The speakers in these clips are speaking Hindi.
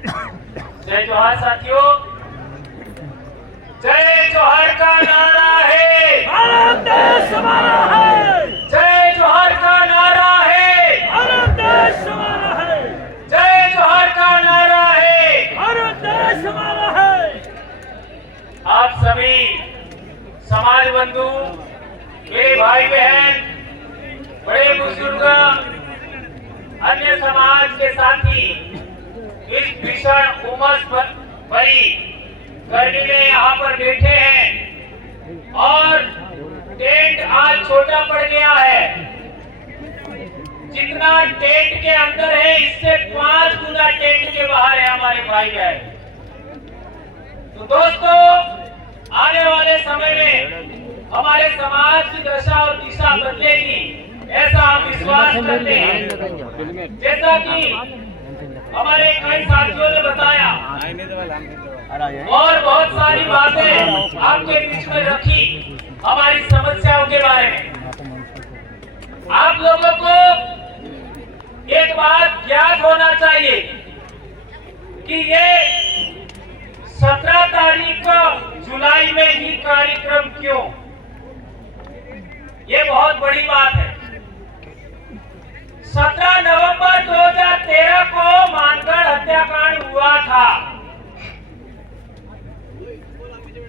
जय जोहार साथियों। जय जोहार का नारा है, भारत देश हमारा है। जय जोहार का नारा है, भारत देश हमारा है। जय जोहार का नारा है, भारत देश हमारा है। आप सभी समाज बंधु, मेरे भाई बहन, बड़े बुजुर्ग, अन्य समाज के साथी इस भीषण उमस भरी गर्मी में यहाँ पर बैठे हैं और टेंट आज छोटा पड़ गया है। जितना टेंट के अंदर है इससे 5 गुना टेंट के बाहर है हमारे भाई बहन। तो दोस्तों, आने वाले समय में हमारे समाज की दशा और दिशा बदलेगी, ऐसा हम विश्वास करते हैं। जैसा कि हमारे कई साथियों ने बताया और बहुत सारी बातें आपके बीच में रखी हमारी समस्याओं के बारे में। आप लोगों को एक बात ज्ञात होना चाहिए कि ये 17 तारीख को जुलाई में ही कार्यक्रम क्यों, ये बहुत बड़ी बात है। 17 नवंबर 2013 को मानगढ़ हत्याकांड हुआ था,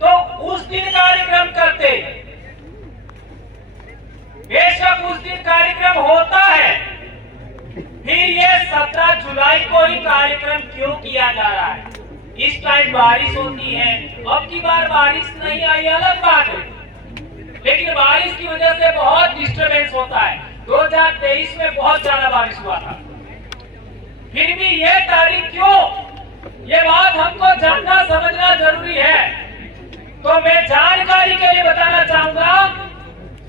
तो उस दिन कार्यक्रम करते। बेशक उस दिन कार्यक्रम होता है, फिर ये 17 जुलाई को ही कार्यक्रम क्यों किया जा रहा है? इस टाइम बारिश होती है, अब की बार बारिश नहीं आई अलग बात है, लेकिन बारिश की वजह से बहुत डिस्टरबेंस होता है। 2023 में बहुत ज्यादा बारिश हुआ था, फिर भी ये तारीख क्यों, ये बात हमको जानना समझना जरूरी है। तो मैं जानकारी के लिए बताना चाहूंगा,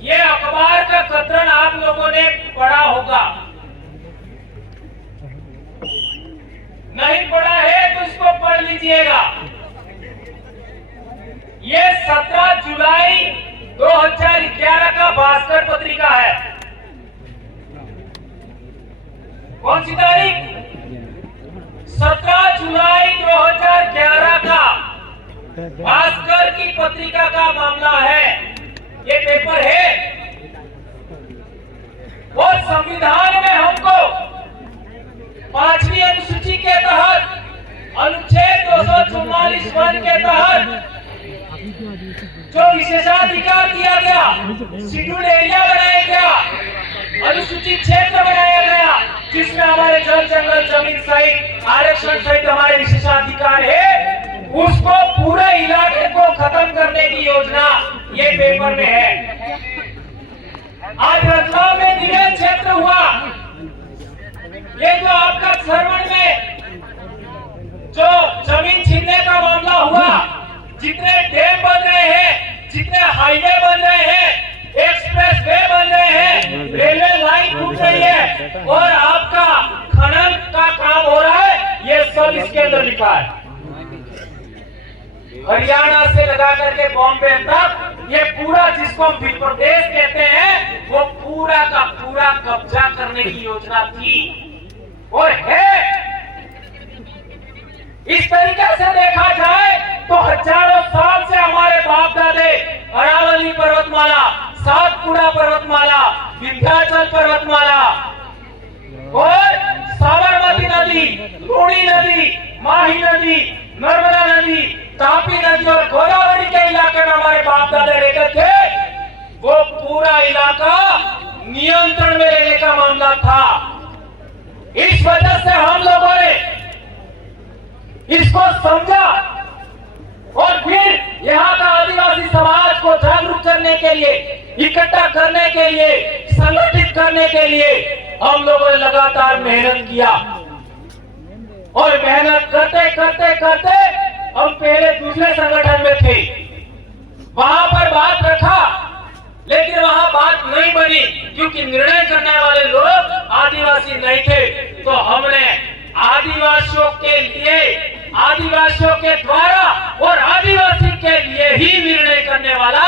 ये अखबार का कतरन आप लोगों ने पढ़ा होगा, नहीं पढ़ा है तो इसको पढ़ लीजिएगा। ये 17 जुलाई 2011 का भास्कर पत्रिका है। कौन सी तारीख? 17 जुलाई 2011 का भास्कर की पत्रिका का मामला है। ये पेपर है और संविधान में हमको 5वीं अनुसूची के तहत अनुच्छेद 244(1) के तहत जो विशेषाधिकार दिया गया, शेड्यूल्ड एरिया बनाया गया, अनुसूचित क्षेत्र बनाया गया, जिसमें हमारे जल जंगल जमीन सहित आरक्षण सहित हमारे विशेषाधिकार है, उसको पूरे इलाके को खत्म करने की योजना ये पेपर में है। आज रतलाम में निवेश क्षेत्र हुआ, ये जो आपका सरवण में जो जमीन छीनने का मामला हुआ, जितने डैम बन रहे हैं, जितने हाईवे बन रहे हैं, एक्सप्रेस वे बन रहे हैं, रेलवे लाइन टूट रही है और आपका खनन का काम हो रहा है, ये सब इसके अंदर लिखा है। हरियाणा से लगा करके बॉम्बे तक ये पूरा, जिसको हम बिल प्रदेश कहते हैं, वो पूरा का पूरा कब्जा करने की योजना थी और है। इस तरीके से देखा जाए तो हजारों साल से हमारे बाप दादे अरावली पर्वतमाला, सातपुड़ा पर्वतमाला, विंध्याचल पर्वतमाला और साबरमती नदी, लूणी नदी, माही नदी, नर्मदा नदी, तापी नदी और गोदावरी के इलाके में हमारे बाप दादा रहते थे। वो पूरा इलाका नियंत्रण में रहने का मामला था। इस वजह से हम लोगों ने इसको समझा और फिर यहाँ का आदिवासी समाज को जागरूक करने के लिए, इकट्ठा करने के लिए, संगठित करने के लिए हम लोगों ने लगातार मेहनत किया और मेहनत करते करते करते हम पहले दूसरे संगठन में थे, वहां पर बात रखा, लेकिन वहां बात नहीं बनी क्योंकि निर्णय करने वाले लोग आदिवासी नहीं थे। तो हमने आदिवासियों के लिए, आदिवासियों के द्वारा और आदिवासी के लिए ही निर्णय करने वाला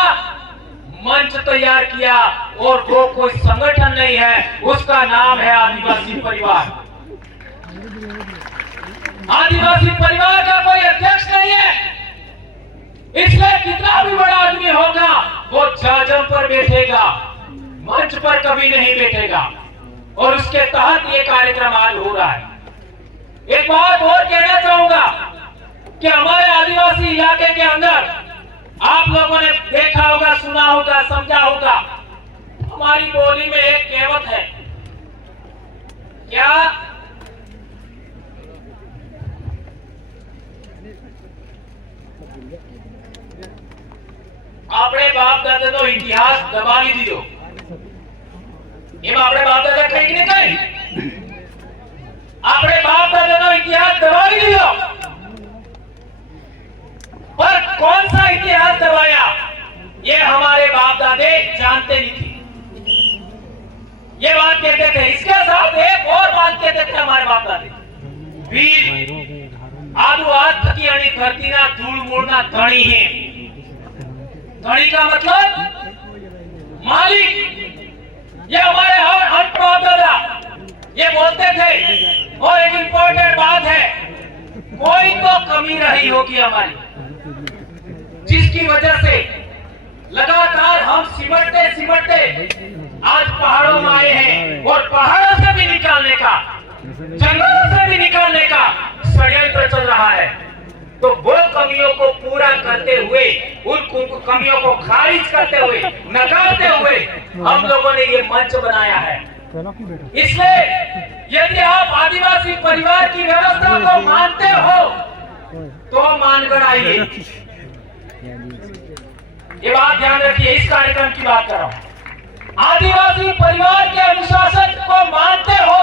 मंच तैयार किया और वो कोई संगठन नहीं है, उसका नाम है आदिवासी परिवार। आदिवासी परिवार का कोई अध्यक्ष नहीं है, इसलिए कितना भी बड़ा आदमी होगा वो जाजम पर बैठेगा, मंच पर कभी नहीं बैठेगा। और उसके तहत ये कार्यक्रम आज हो रहा है। एक बात और कहना चाहूंगा कि हमारे आदिवासी इलाके के अंदर आप लोगों ने देखा होगा, सुना होगा, समझा होगा, हमारी बोली में एक कहावत है, क्या આપણે બાપ દાદાનો ઇતિહાસ દબાવી દીધો। એમ આપણે બાપ દાદા કઈ ને કઈ આપણે બાપ દાદાનો ઇતિહાસ દબાવી દીધો, पर कौन सा इतिहास दबाया ये हमारे बाप दादे जानते नहीं थे। ये बात कहते थे, इसके साथ एक और बात कहते थे हमारे बाप दादे, वीर आदू हाथ थकी अणी धरती ना धूल मूलना धणी है। धणी का मतलब मालिक। ये हमारे हर बाप दादा ये बोलते थे। और एक इंपॉर्टेंट बात है, कोई तो कमी रही होगी हमारी, जिसकी वजह से लगातार हम सिमटते आज पहाड़ों में आए हैं। और पहाड़ों से भी निकालने का, जंगलों से भी निकालने का षड्यंत्र चल रहा है। तो वो कमियों को पूरा करते हुए, उन कमियों को खारिज करते हुए, नकारते हुए हम लोगों ने ये मंच बनाया है। इसलिए यदि आप आदिवासी परिवार की व्यवस्था को मानते हो तो मानगढ़ आइए। ये बात ध्यान रखिए, इस कार्यक्रम की बात कर रहा हूं। आदिवासी परिवार के अनुशासन को मानते हो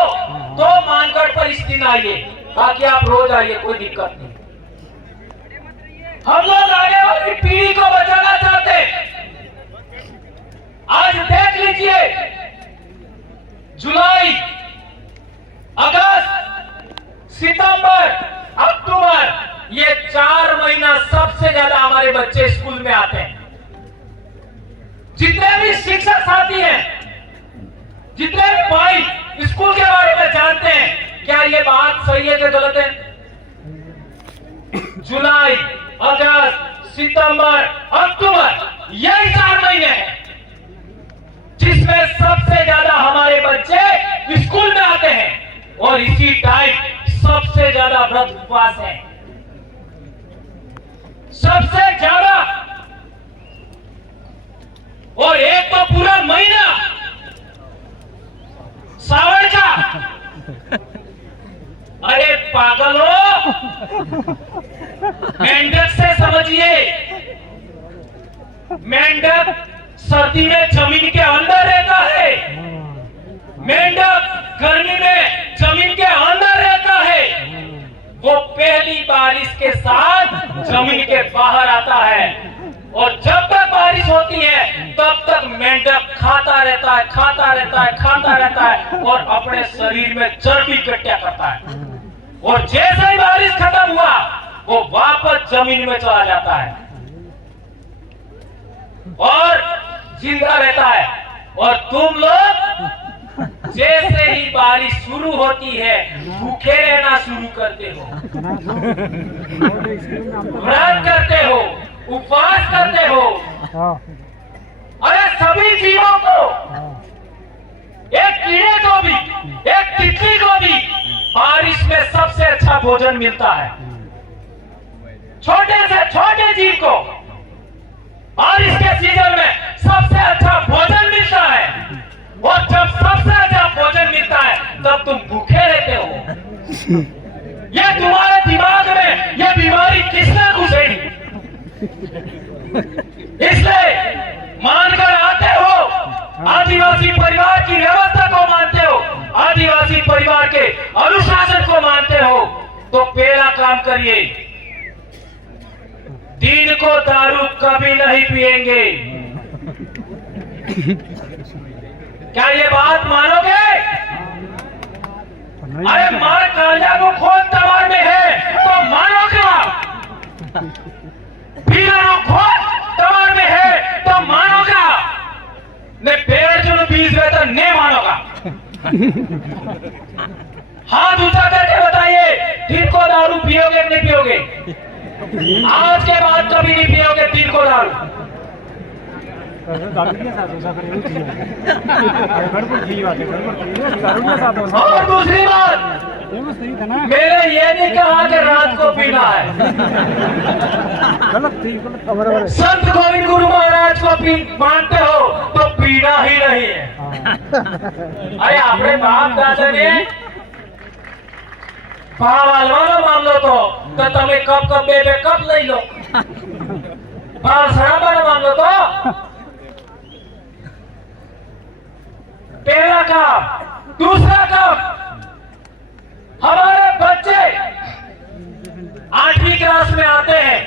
तो मानगढ़ पर इस दिन आइए, बाकी आप रोज आइए, कोई दिक्कत नहीं। हम लोग आने वाली पीढ़ी को बचाना चाहते। आज देख लीजिए, जुलाई, अगस्त, सितंबर, अक्टूबर, ये 4 महीना सबसे ज्यादा हमारे बच्चे स्कूल में आते हैं। जितने भी शिक्षक साथी हैं, जितने भी भाई स्कूल के बारे में जानते हैं, क्या ये बात सही है कि गलत है? जुलाई, अगस्त, सितंबर, अक्टूबर, यही 4 महीने हैं जिसमें सबसे ज्यादा हमारे बच्चे स्कूल में आते हैं। और इसी टाइम सबसे ज्यादा व्रत उपवास है, सबसे ज्यादा। और एक तो पूरा महीना सावन का। अरे पागलों, मेंढक से समझिए, मेंढक सर्दी में जमीन के अंदर रहता है, मेंढक गर्मी में जमीन के अंदर रहता है। वो पहली बारिश के साथ जमीन के बाहर आता है। और जब तक बारिश होती है तब तक मेंढक खाता रहता है, खाता रहता है, खाता रहता है और अपने शरीर में चर्बी इकट्ठा करता है। और जैसे ही बारिश खत्म हुआ वो वापस जमीन में चला जाता है और जिंदा रहता है। और तुम लोग जैसे ही बारिश शुरू होती है भूखे रहना शुरू करते हो, व्रत करते हो, उपवास करते हो। अरे सभी जीवों को, एक कीड़े को भी, एक तितली को भी बारिश में सबसे अच्छा भोजन मिलता है। छोटे से छोटे जीव को बारिश के सीजन में सबसे अच्छा भोजन मिलता है। और जब सबसे अच्छा भोजन मिलता है तब तुम भूखे रहते हो। ये तुम्हारे दिमाग में ये बीमारी किसने घुसेड़ी? इसलिए मानकर आते हो, आदिवासी परिवार की व्यवस्था को मानते हो, आदिवासी परिवार के अनुशासन को मानते हो, तो पहला काम करिए, दिन को दारू कभी नहीं पिएंगे। क्या ये बात मानोगे? अरे मार कालिया को खोद तमार में है तो मानो क्या? पीला खोद तमार में है तो मानो क्या? ने पेड़ जो बीज में तो नहीं मानोगा। हाथ ऊंचा करके बताइए, दिन को दारू पियोगे कि नहीं पियोगे? आज के बाद कभी नहीं पियोगे दिन को दारू। और दूसरी बात, मैंने ये नहीं कहा कि रात को पीना है। संत गोविंद गुरु महाराज को मानते हो तो पीना ही नहीं है। अरे अपने बाप दादा ने भावालવાનો મામલો તો તમે કપ કપ બે બે કપ લઈ લો। બાળ શરાબાનો મામલો તો पहला कप, दूसरा कप। हमारे बच्चे 8वीं क्लास में आते हैं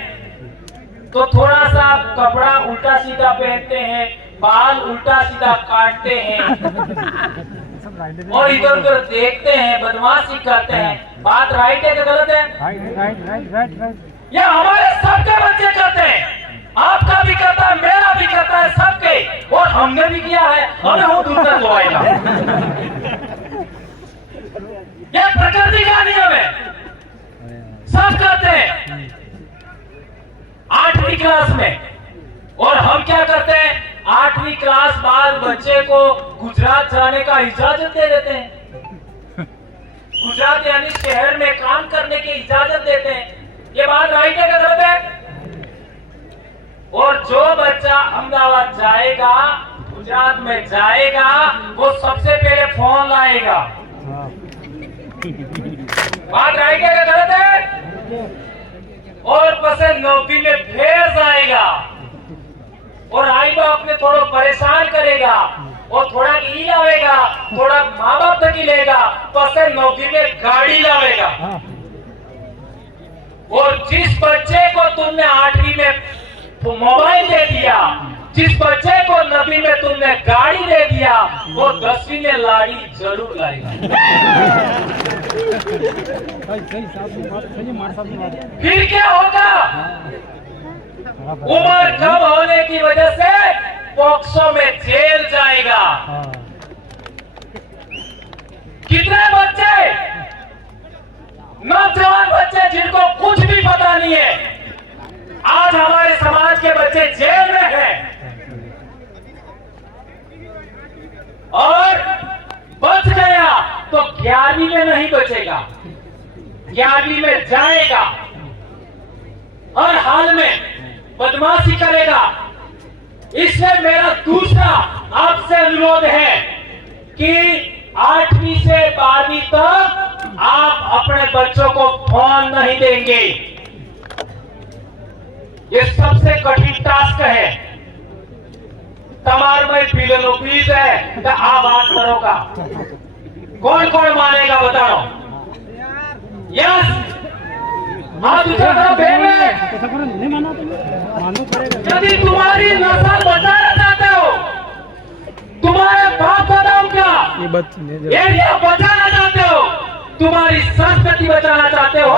तो थोड़ा सा कपड़ा उल्टा सीधा पहनते हैं, बाल उल्टा सीधा काटते हैं और इधर उधर देखते हैं, बदमाशी करते हैं। बात राइट है कि गलत है? राइट। यह हमारे सबके बच्चे करते हैं, आपका भी करता है, मेरा भी करता है, सबके। और हमने भी किया है, हमें वो दूर तक होएगा। यह प्रकृति का नियम है, सब करते हैं 8वीं क्लास में। और हम क्या करते हैं, 8वीं क्लास बाद बच्चे को गुजरात जाने का इजाजत दे देते हैं। गुजरात यानी शहर में काम करने की इजाजत देते हैं। ये बात राइट है कि गलत है? और जो बच्चा अहमदाबाद जाएगा, गुजरात में जाएगा, वो सबसे पहले फोन लाएगा। बात राइट है कि गलत है? और पसे 9वीं में फिर जाएगा और आई बाप ने थोड़ा परेशान करेगा और थोड़ा ई लावेगा, थोड़ा माँ बाप तक ही लेगा, पसे 9वीं में गाड़ी लावेगा। और जिस बच्चे को तुमने 8वीं में मोबाइल दे दिया, जिस बच्चे को 9वीं में तुमने गाड़ी दे दिया, वो 10वीं में लाड़ी जरूर लाएगा। फिर क्या होगा? उम्र कम होने की वजह से पॉक्सो में जेल जाएगा। कितने बच्चे, नौजवान बच्चे जिनको कुछ भी पता नहीं है, आज हमारे समाज के बच्चे जेल में हैं। और बच गया तो 11वीं में नहीं बचेगा, 11वीं में जाएगा और हाल में बदमाशी करेगा। इसलिए मेरा दूसरा आपसे अनुरोध है कि 8वीं से 12वीं तक आप अपने बच्चों को फोन नहीं देंगे। ये सबसे कठिन टास्क है। तमार में पीलन प्लीज है तो आ बात करो का कौन कौन मानेगा बताओ? यस, हाथ ऊंचा करो बहन। यदि तुम्हारी नस्ल बचाना चाहते हो, तुम्हारे बाप बताओ क्या एरिया बचाना चाहते हो, तुम्हारी संस्कृति बचाना चाहते हो,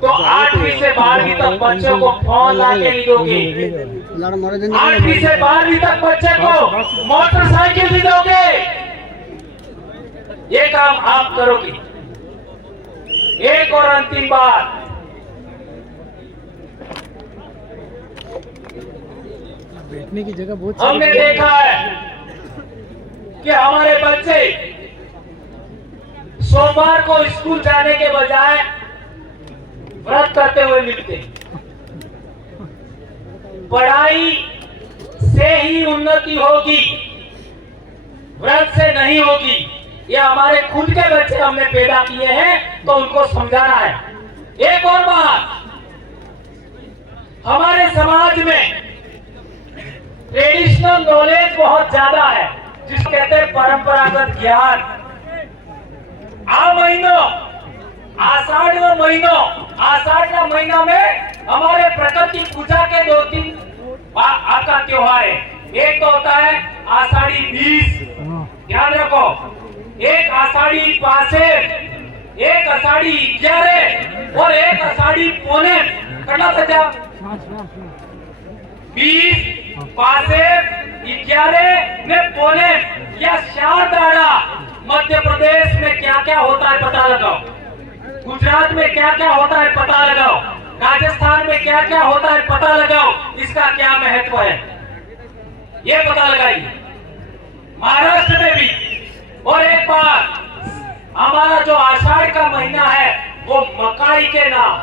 तो 8वीं से 12वीं तक बच्चों को फोन ला के नहीं दोगे। 8वीं से 12वीं तक बच्चे को मोटरसाइकिल भी दोगे। ये काम आप करोगे। एक और अंतिम बात, बैठने की जगह बहुत हमने देखा है कि हमारे बच्चे सोमवार को स्कूल जाने के बजाय व्रत करते हुए मिलते। पढ़ाई से ही उन्नति होगी, व्रत से नहीं होगी। ये हमारे खुद के बच्चे हमने पैदा किए हैं तो उनको समझाना है। एक और बात, हमारे समाज में ट्रेडिशनल नॉलेज बहुत ज्यादा है, जिसको कहते हैं परंपरागत ज्ञान। आ महीनो आषाढ़ महीनो, आषाढ़ का महीना में हमारे प्रकृति पूजा के 2-3 आका त्योहार है। एक तो होता है आषाढ़ी बीज, ध्यान रखो, एक आषाढ़ी पासेर, एक आषाढ़ी 11 और एक आषाढ़ी पौने। करना सजा 20 पासेर 11 ने पौने या शारदाड़ा। मध्य प्रदेश में क्या क्या होता है पता लगाओ। गुजरात में क्या क्या होता है पता लगाओ, राजस्थान में क्या क्या होता है पता लगाओ, इसका क्या महत्व है ये पता लगाइए। महाराष्ट्र में भी। और एक बात, हमारा जो आषाढ़ का महीना है वो मकाई के नाम,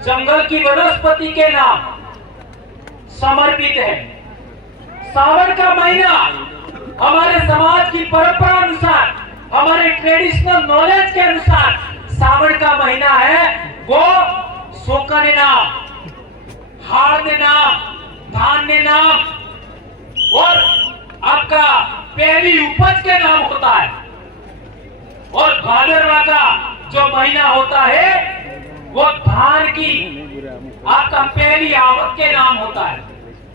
जंगल की वनस्पति के नाम समर्पित है। सावन का महीना हमारे समाज की परंपरा अनुसार, हमारे ट्रेडिशनल नॉलेज के अनुसार सावन का महीना है वो सोकने नाम, हारने नाम, धान्य नाम और आपका पहली उपज के नाम होता है। और भादरवा का जो महीना होता है वो धान की आपका पहली आवक के नाम होता है।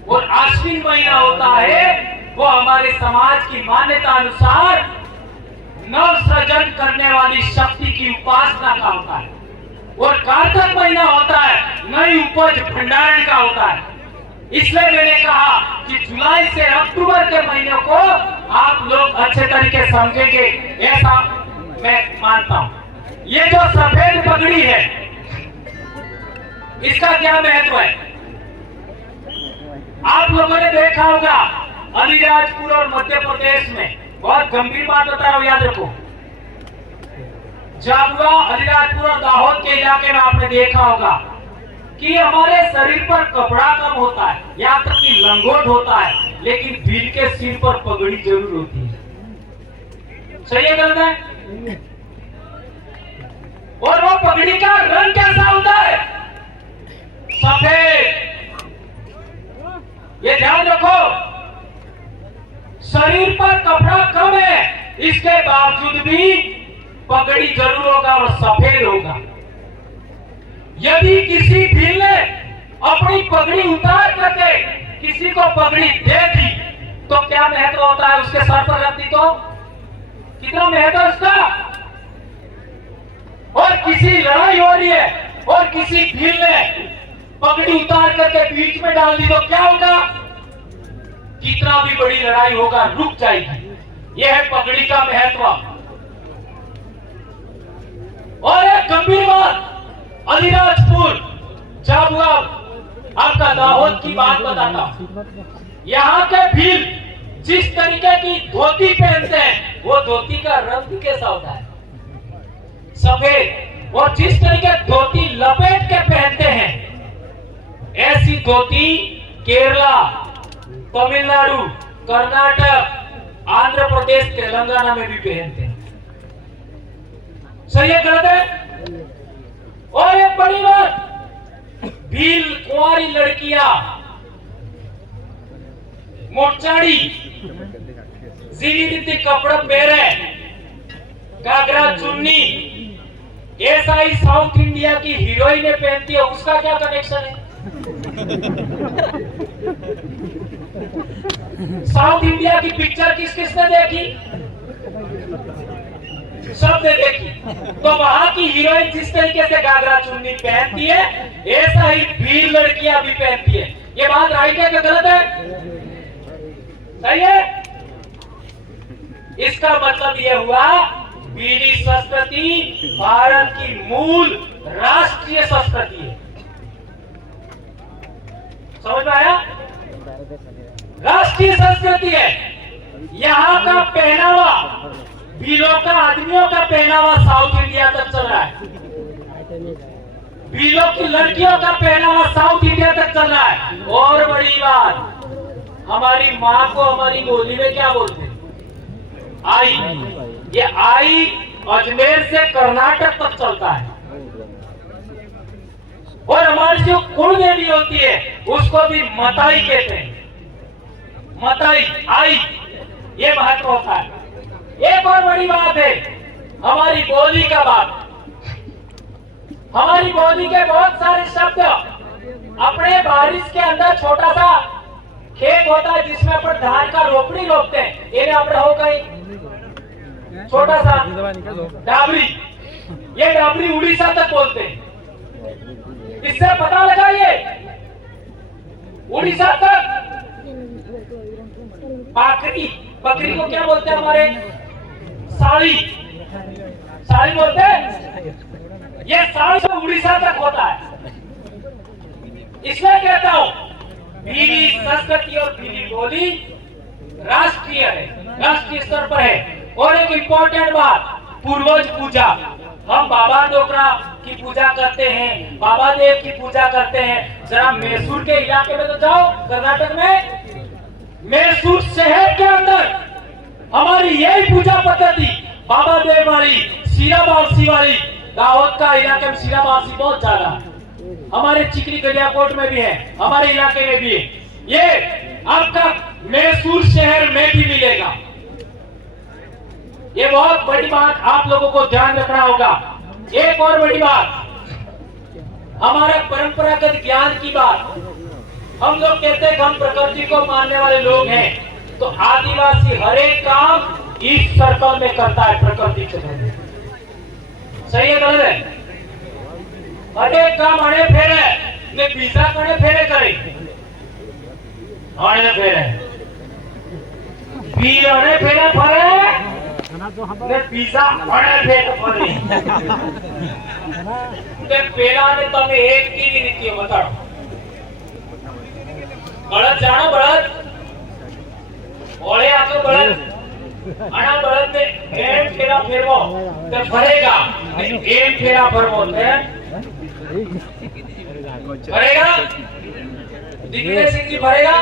और आश्विन महीना होता है वो हमारे समाज की मान्यता अनुसार नव सृजन करने वाली शक्ति की उपासना का होता है। और कार्तिक महीना होता है नई उपज भंडारण का होता है। इसलिए मैंने कहा कि जुलाई से अक्टूबर के महीने को आप लोग अच्छे तरीके समझेंगे, ऐसा मैं मानता हूं। ये जो सफेद पगड़ी है इसका क्या महत्व है? आप लोगों ने देखा होगा अलीराजपुर और मध्य प्रदेश में, बहुत गंभीर बात बता रहा हूं, याद रखो। झाबुआ, अलीराजपुर और दाहोद के इलाके में आपने देखा होगा कि हमारे शरीर पर कपड़ा कम होता है, यहाँ तक कि लंगोट होता है, लेकिन भील के सिर पर पगड़ी जरूर होती है। सही है गलत है? और वो पगड़ी का रंग कैसा होता है? सफेद। ये ध्यान रखो, शरीर पर कपड़ा कम है, इसके बावजूद भी पगड़ी जरूर होगा और सफेद होगा। यदि किसी भील ने अपनी पगड़ी उतार करके किसी को पगड़ी दे दी तो क्या महत्व होता है? उसके सर पर रख दी तो कितना महत्व है उसका? और किसी लड़ाई हो रही है और किसी भील ने पगड़ी उतार करके बीच में डाल दी तो क्या होगा? कितना भी बड़ी लड़ाई होगा रुक जाएगी। यह है पगड़ी का महत्व। और एक गंभीर बात, अलीराजपुर, झाबुआ, आपका दाहोद की बात बताता हूं। यहाँ के भील जिस तरीके की धोती पहनते हैं वो धोती का रंग कैसा होता है? सफेद। और जिस तरीके धोती लपेट के पहनते हैं ऐसी धोती केरला, तमिलनाडु, कर्नाटक, आंध्र प्रदेश, तेलंगाना में भी पहनते हैं। सही है गलत है? और एक बड़ी बात, भील कुंवारी लड़कियां मोटचाड़ी जीनी दीदी कपड़ा पहने, घाघरा चुन्नी, ऐसा ही साउथ इंडिया की हीरोइने पहनती है। उसका क्या कनेक्शन है? साउथ इंडिया की पिक्चर किस किसने देखी? सबने देखी। तो वहां की हीरोइन जिस तरीके से घाघरा चुन्नी पहनती है ऐसा ही भील लड़कियां भी पहनती है। ये बात राइट है कि गलत है? सही है। इसका मतलब यह हुआ भीली संस्कृति भारत की मूल राष्ट्रीय संस्कृति है। समझ में आया? राष्ट्रीय संस्कृति है। यहाँ का पहनावा, भीलों का, आदमियों का पहनावा साउथ इंडिया तक चल रहा है। भीलों की लड़कियों का पहनावा साउथ इंडिया तक चल रहा है। और बड़ी बात, हमारी माँ को हमारी बोली में क्या बोलते हैं? आई। ये आई अजमेर से कर्नाटक तक चलता है। और हमारी जो कुल देवी होती है उसको भी मताई कहते हैं। मताई, आई, ये महत्व होता है। एक और बड़ी बात है हमारी बोली का बात। हमारी बोली के बहुत सारे शब्द अपने बारिश के अंदर छोटा सा खेत होता है जिसमें अपन धान का रोपड़ी रोपते हैं, ये अपने हो गई छोटा सा डाबरी। ये डाबरी उड़ीसा तक बोलते हैं। इससे पता लगाइए उड़ीसा तक। बकरी, बकरी को क्या बोलते हैं हमारे? साड़ी। साड़ी बोलते हैं, ये साड़ी से उड़ीसा तक होता है। इसलिए कहता हूं भीली संस्कृति और भीली बोली राष्ट्रीय है, राष्ट्रीय स्तर पर है। और एक इम्पोर्टेंट बात, पूर्वज पूजा, हम बाबा डोकरा की पूजा करते हैं, बाबा देव की पूजा करते हैं। जरा मैसूर के इलाके में तो जाओ, कर्नाटक में मैसूर शहर के अंदर हमारी यही पूजा पद्धति बाबा देव वाली, सीरा बावसी वाली, दाहोद का इलाके में सीरा बावसी बहुत ज्यादा, हमारे चिकनी गलियाकोट में भी है, हमारे इलाके में भी है। ये आपका मैसूर शहर में भी मिलेगा। ये बहुत बड़ी बात आप लोगों को ध्यान रखना होगा। एक और बड़ी बात, हमारा परंपरागत ज्ञान की बात, हम लोग कहते हैं कि हम प्रकृति को मानने वाले लोग हैं, तो आदिवासी हर एक काम इस सर्कल में करता है, प्रकृति के धर्म। सही है गलत है? हर एक काम अणे फेरे ने बीजा कणे फेरे करे, अणे फेरे बी अणे फेरे फरे ने बीजा अणे फेरे फरे। ते पेला ने तमे एक केवी रीते बताओ, बळद जानो बळद ओळे आके बळद आना बळद ने एम फेरा फेरवो ते फरेगा, एम फेरा फरवो ते भरेगा? दिग्विजय सिंह जी भरेगा?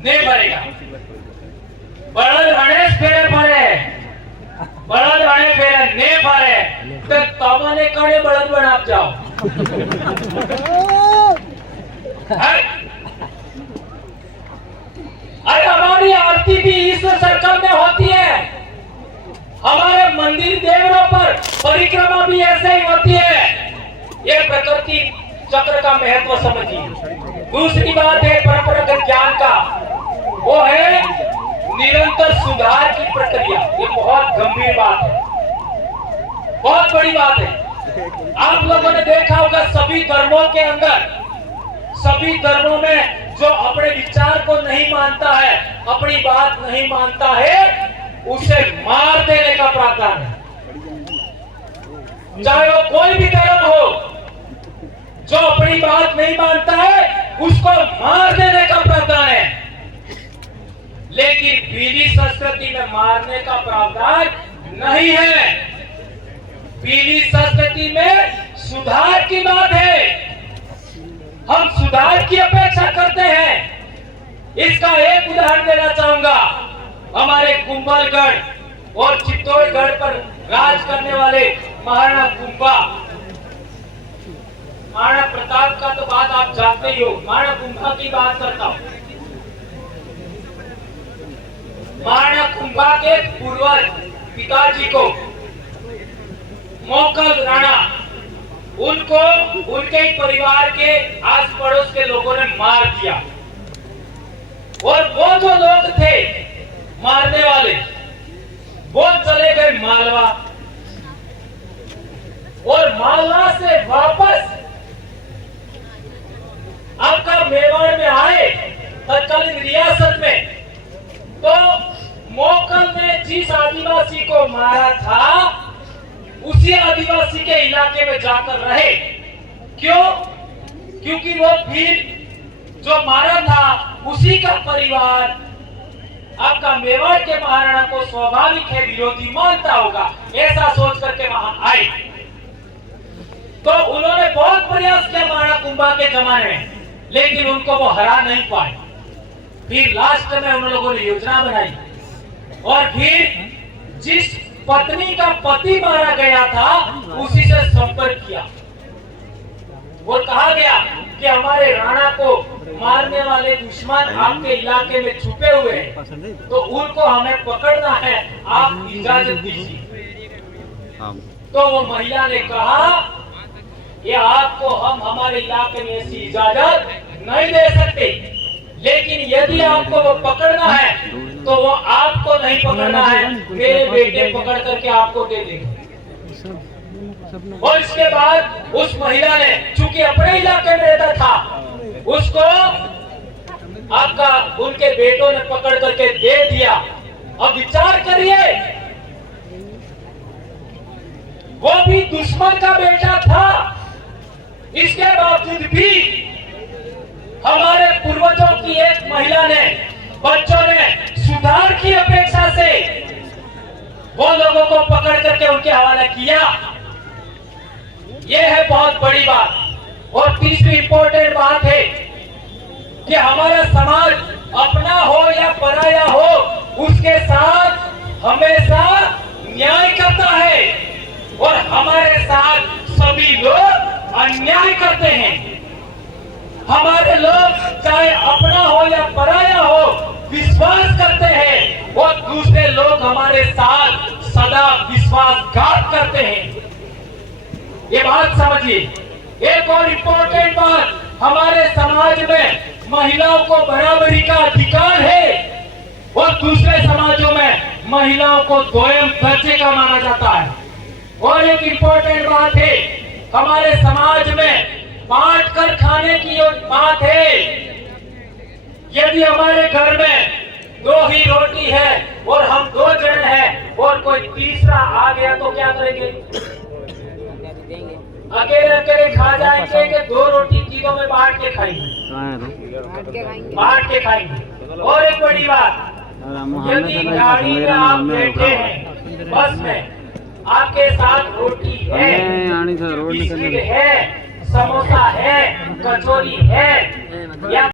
नहीं भरेगा। बळद अणे फेरे फरे, बळद अणे फेरे ने फरे, तो तमने कणे बळद बनाप जाओ। अरे हमारी आरती भी इस सर्कल में होती है, हमारे मंदिर देवरों पर परिक्रमा भी ऐसे ही होती है। ये प्रकृति चक्र का महत्व समझिए। दूसरी बात है परंपरागत ज्ञान का, वो है निरंतर सुधार की प्रक्रिया। ये बहुत गंभीर बात है, बहुत बड़ी बात है। आप लोगों ने देखा होगा सभी धर्मों के अंदर, सभी धर्मों में जो अपने विचार को नहीं मानता है, अपनी बात नहीं मानता है, उसे मार देने का प्रावधान है। चाहे वो कोई भी धर्म हो, जो अपनी बात नहीं मानता है उसको मार देने का प्रावधान है। लेकिन भीली संस्कृति में मारने का प्रावधान नहीं है। भीली संस्कृति में सुधार की बात है, हम सुधार की अपेक्षा करते हैं। इसका एक उदाहरण देना चाहूंगा, हमारे कुंभलगढ़ और चित्तौड़गढ़ पर राज करने वाले महाराणा कुंभा, महाराणा प्रताप का तो बात आप जानते ही हो, महाराणा कुंभा की बात करता हूं। महाराणा कुंभा के पूर्वज पिताजी को मोकल राणा, उनको उनके परिवार के आस पड़ोस के लोगों ने मार दिया। और वो जो लोग थे मारने वाले, वो चले गए मालवा, और मालवा से वापस आपका मेवाड़ में आए तत्कालीन रियासत में, तो मोकल ने जिस आदिवासी को मारा था उसी आदिवासी के इलाके में जाकर रहे। क्यों? क्योंकि वो फिर जो मारा था उसी का परिवार आपका मेवाड़ के महाराणा को स्वाभाविक है विरोधी मानता होगा, ऐसा सोच करके वहां आए। तो उन्होंने बहुत प्रयास किया महाराणा कुंभा के जमाने में, लेकिन उनको वो हरा नहीं पाए। फिर लास्ट में उन लोगों ने योजना बनाई और फिर जिस पत्नी का पति मारा गया था उसी से संपर्क किया और कहा गया कि हमारे राणा को मारने वाले दुश्मन आपके इलाके में छुपे हुए हैं, तो उनको हमें पकड़ना है, आप इजाजत दीजिए। तो वो महिला ने कहा कि आपको हम हमारे इलाके में ऐसी इजाजत नहीं दे सकते, लेकिन यदि आपको वो पकड़ना है तो वो आपको नहीं पकड़ना है, मेरे बेटे पकड़ करके आपको दे देंगे। और इसके बाद उस महिला ने, चूंकि अपने इलाके में रहता था, उसको आपका उनके बेटों ने पकड़ करके दे दिया। अब विचार करिए, वो भी दुश्मन का बेटा था। इसके बावजूद भी हमारे पूर्वजों की एक महिला ने, बच्चों ने सुधार की अपेक्षा से वो लोगों को पकड़ करके उनके हवाले किया। यह है बहुत बड़ी बात। और तीसरी इंपॉर्टेंट बात है कि हमारा समाज अपना हो या पराया हो, उसके साथ हमेशा न्याय करता है और हमारे साथ सभी लोग अन्याय करते हैं। हमारे लोग चाहे अपना हो या पराया हो विश्वास करते हैं और दूसरे लोग हमारे साथ सदा विश्वासघात करते हैं। ये बात समझिए। एक और इम्पोर्टेंट बात, हमारे समाज में महिलाओं को बराबरी का अधिकार है और दूसरे समाजों में महिलाओं को दोयम दर्जे का माना जाता है। और एक इम्पोर्टेंट बात है, हमारे समाज में बांट कर खाने की जो बात है, यदि हमारे घर में 2 ही रोटी है और हम 2 जने हैं और कोई तीसरा आ गया तो क्या करेंगे? अकेले अकेले खा जाएंगे कि 2 रोटी तीनों में बांट के खाएंगे? बांट के खाएंगे। और एक बड़ी बात, यदि गाड़ी में आप बैठे हैं, बस में, आपके साथ रोटी है, बिस्किट है, समोसा है, कचौरी है या